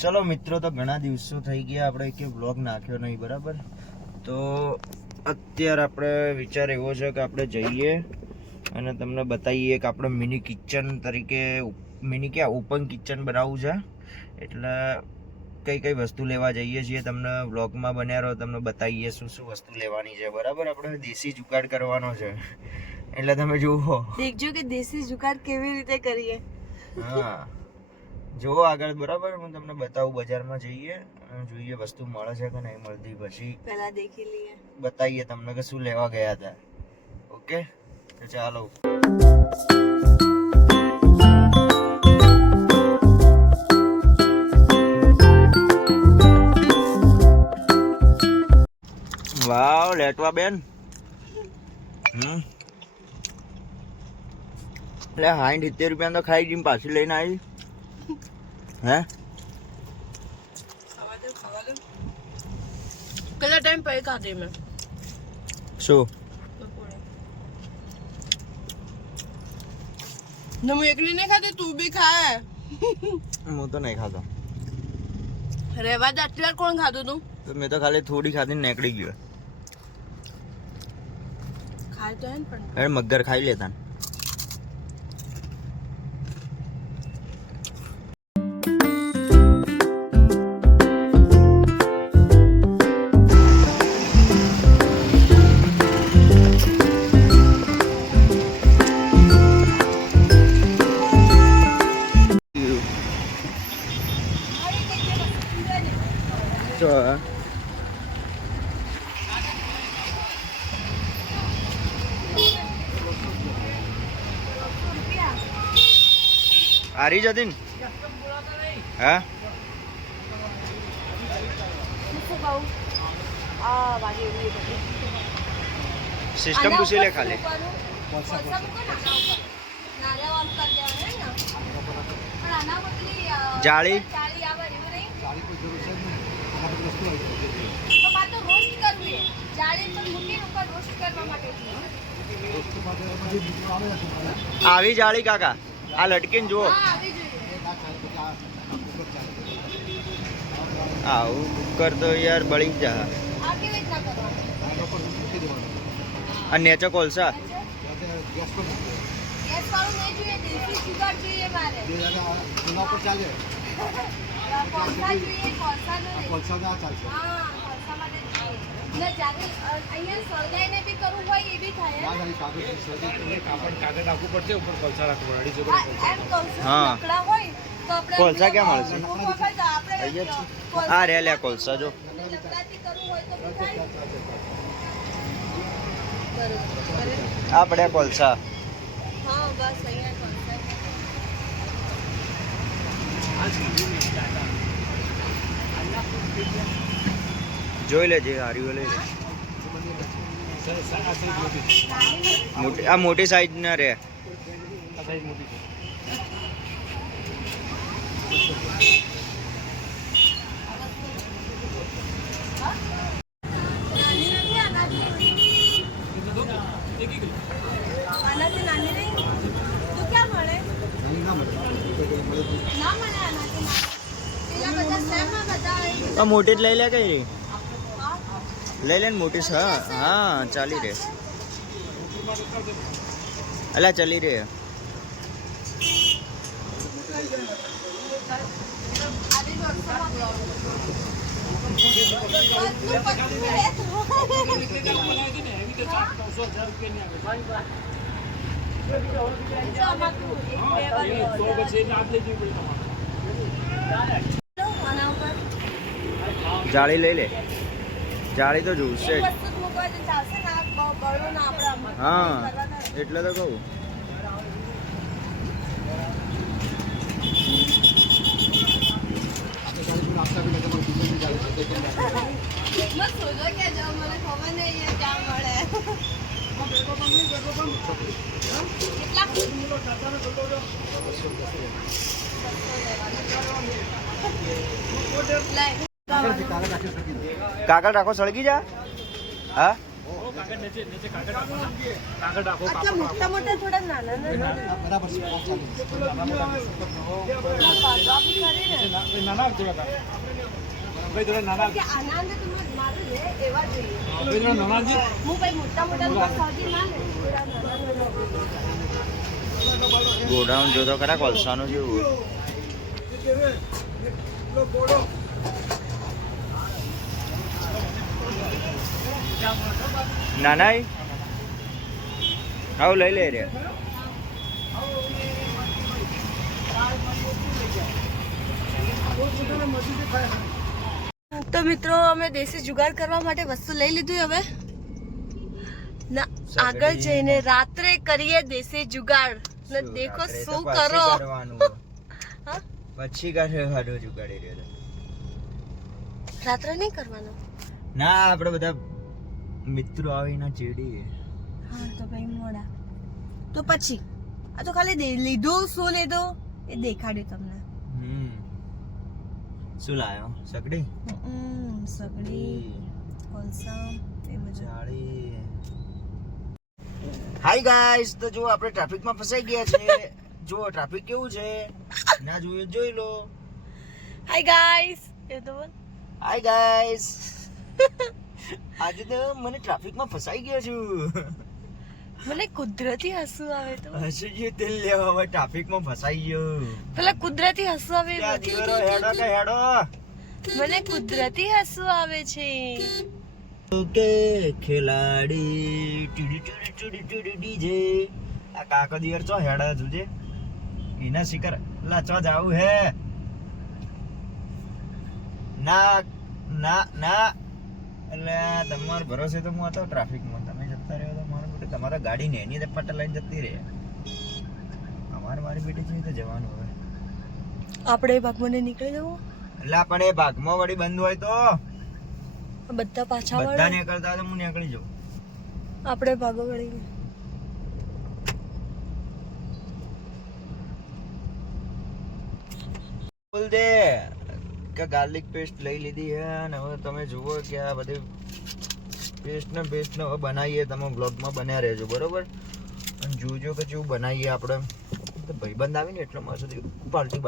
ચલો મિત્રો, તો ઘણા દિવસો થઈ ગયા આપણે કે વ્લોગ નાખ્યો નહીં, બરાબર. તો અત્યારે આપણે વિચાર એવો છે કે આપણે જઈએ અને તમને બતાવીએ કે આપણે મિની કિચન તરીકે ઓપન કિચન બનાવવું છે. એટલે કઈ કઈ વસ્તુ લેવા જઈએ છીએ તમને વ્લોગમાં બન્યા રહો, તમને બતાવીએ શું શું વસ્તુ લેવાની છે, બરાબર. આપણે દેશી જુગાડ કરવાનો છે એટલે તમે જુઓ, દેખજો કે દેશી જુગાડ કેવી રીતે કરીએ. હા જુઓ આગળ, બરાબર. હું તમને બતાવું, બજારમાં જઈએ અને જોઈએ વસ્તુ મળે છે કે નહીં મળતી, પછી પહેલા દેખી લઈએ, બતાવીએ તમને કે શું લેવા ગયા હતા. ઓકે, તો ચાલો. વાવ લેટવા બેન, એટલે 60-70 રૂપિયા તો ખાઈ જઈને પાછી લઈને આવી. હે કેટલા ટાઈમ પછી ખાધી મેં શું? હું એકલી નહીં ખાતી, તું બી ખાય. હું તો નહીં ખાતો. રેવા દે, આટલી વાર કોણ ખાધું તું? તો મેં તો ખાલી થોડી ખાધી નીકળી ગયો. ખાય તો હે ને પણ. અરે મગર ખાઈ લેતા. આરી જતી ને? હા સિસ્ટમ પૂછી લે ખાલી. જાળી આવી જાળી કાકા, આ લટકીને જુઓ. આવું કુકર તો યાર બળી જા. આ નેચો કોલસા કોલસા ક્યાં મળશે? આ રે લે કોલસા જો. આ પડ્યા કોલસા. જોઈ લેજે, હારી લઈ લે. આ મોટી સાઈઝ ના રે. મોટી જ લઈ લે, કઈ લઈ લે ને મોટી. હા હા ચાલી રે, અલા ચાલી રે. જાળી લઈ લે, જાળી તો જોશે. હા એટલે તો કહું. કાગળ રાખો, સળગી જા. હા અચ્છા મોટા મોટા થોડા નાના નાના બરાબર છે કે આના અંદર તમે મારું લે એવા જોઈએ હું ભાઈ મોટા મોટા સાજી ના લે થોડા નાના નાના ગોડાઉન જો તો ખરા કોલસાનું જેવું નાના આવ લઈ લે રે તો મિત્રો અમે દેશી જુગાડ કરવા માટે વસ્તુ લઈ લીધું હવે ના આગળ જઈને રાત્રે કરીએ દેશી જુગાડ ને દેખો શું કરો હા પછી કાઢો જુગાડી રહ્યો રાત્રે નહીં કરવાનું ના આપણે બધા મિત્રો આવીને ચીડીએ હા તો ભાઈ મોડા તો પછી આ તો ખાલી લીધું શું લીધું એ દેખાડ્યું તમને શું લાયો સગડી સગડી કોલસા એ બધું જાળી હાય ગાઈસ તો જો આપણે ટ્રાફિકમાં ફસાઈ ગયા છે જો ટ્રાફિક કેવું છે ના જોયું જોઈ લો હાય ગાઈસ એ તો બોલ હાય ગાઈસ આજે તો મને ટ્રાફિકમાં ફસાઈ ગયો છું મને કુદરતી હસવું આવે તો હસી ગયું તેલ લેવા હવે ટ્રાફિકમાં ફસાઈ ગયો પેલા કુદરતી હસવું આવે ત્યાં દીવરો હેડો કે હેડો મને કુદરતી હસવું આવે છે કે ખેલાડી TD TD TD TD DJ આ કાકો દિયર ચો હેડા જોજે એના શિખર લાચવા જાવું હે ના ના ના એટલે તમારો ભરોસે તો હું હતો ટ્રાફિકમાં તમે જતા રહ્યો તો મારો બેટો તમારા ગાડી ને એની પટ્ટા લઈને જતી રહે મારી બેટી છે તો જવાનું હવે આપણે ભાગમાં નીકળી જવું એટલે પણ એ ભાગમાં વળી બંધ હોય તો બધા પાછા બધા વળો નીકળતા તો હું નીકળી જાઉં આપણે ભાગો વળી બોલ દે કે ગાર્લિક પેસ્ટ લઈ લીધી છે અને હવે તમે જુઓ કે આ બધી પેસ્ટ ને હવે બનાવીએ તમે બ્લોગમાં બન્યા રહેજો બરોબર અને જોજો કે જેવું બનાવીએ આપણે તો ભાઈબંધ આવીને એટલો માર સુધી પાર્ટી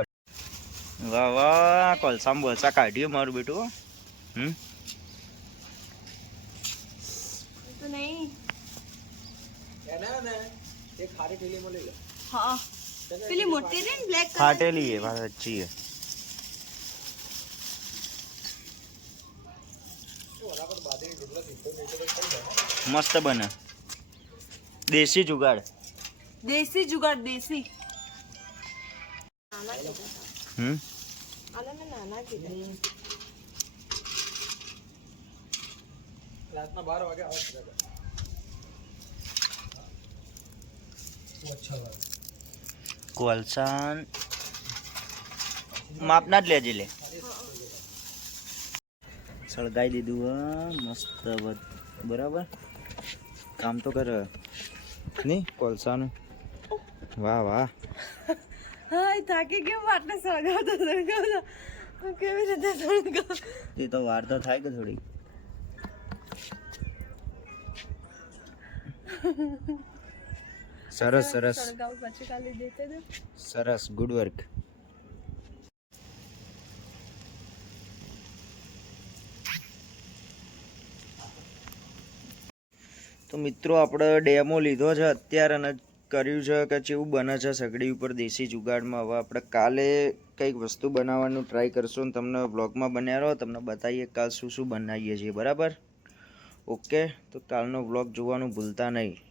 વાહ વાહ કોલસામાં બોલસા કાઢ્યું મારું બેટું તો નહીં એક ખારી ઠેલીમાં લઈ લે હા પેલી મોટી ને બ્લેક કલર ફાટેલી है बात अच्छी है मस्त बने देसी जुगाड़ દેશી જુગાડ દેશી हम्म આને મેં નાના કીધા રાતના 12 વાગે આવો દાદા અચ્છા કોલસાન માપના જ લેજે લે સળગાઈ દીધું હા મસ્ત બરાબર કામ તો કરે નહીં કોલસાનું વાહ વાહ હા થાકી ગયો માટલે સળગાવતો કેવી રીતે સળગાવ તે તો વાર તો થાય કે થોડી સરસ સરસ સળગાવ પછી ખાલી દેતે દે સરસ ગુડ વર્ક તો મિત્રો આપણે ડેમો લીધો છે અત્યારે અને કર્યું છે કે કેવું બને છે સગડી ઉપર દેશી જુગાડમાં હવે આપણે કાલે કંઈક વસ્તુ બનાવવાનું ટ્રાય કરશું અને તમને વ્લોગમાં બન્યા રહો તમને બતાવીએ કાલ શું શું બનાવીએ છીએ બરાબર ઓકે તો કાલનો વ્લોગ જોવાનું ભૂલતા નહીં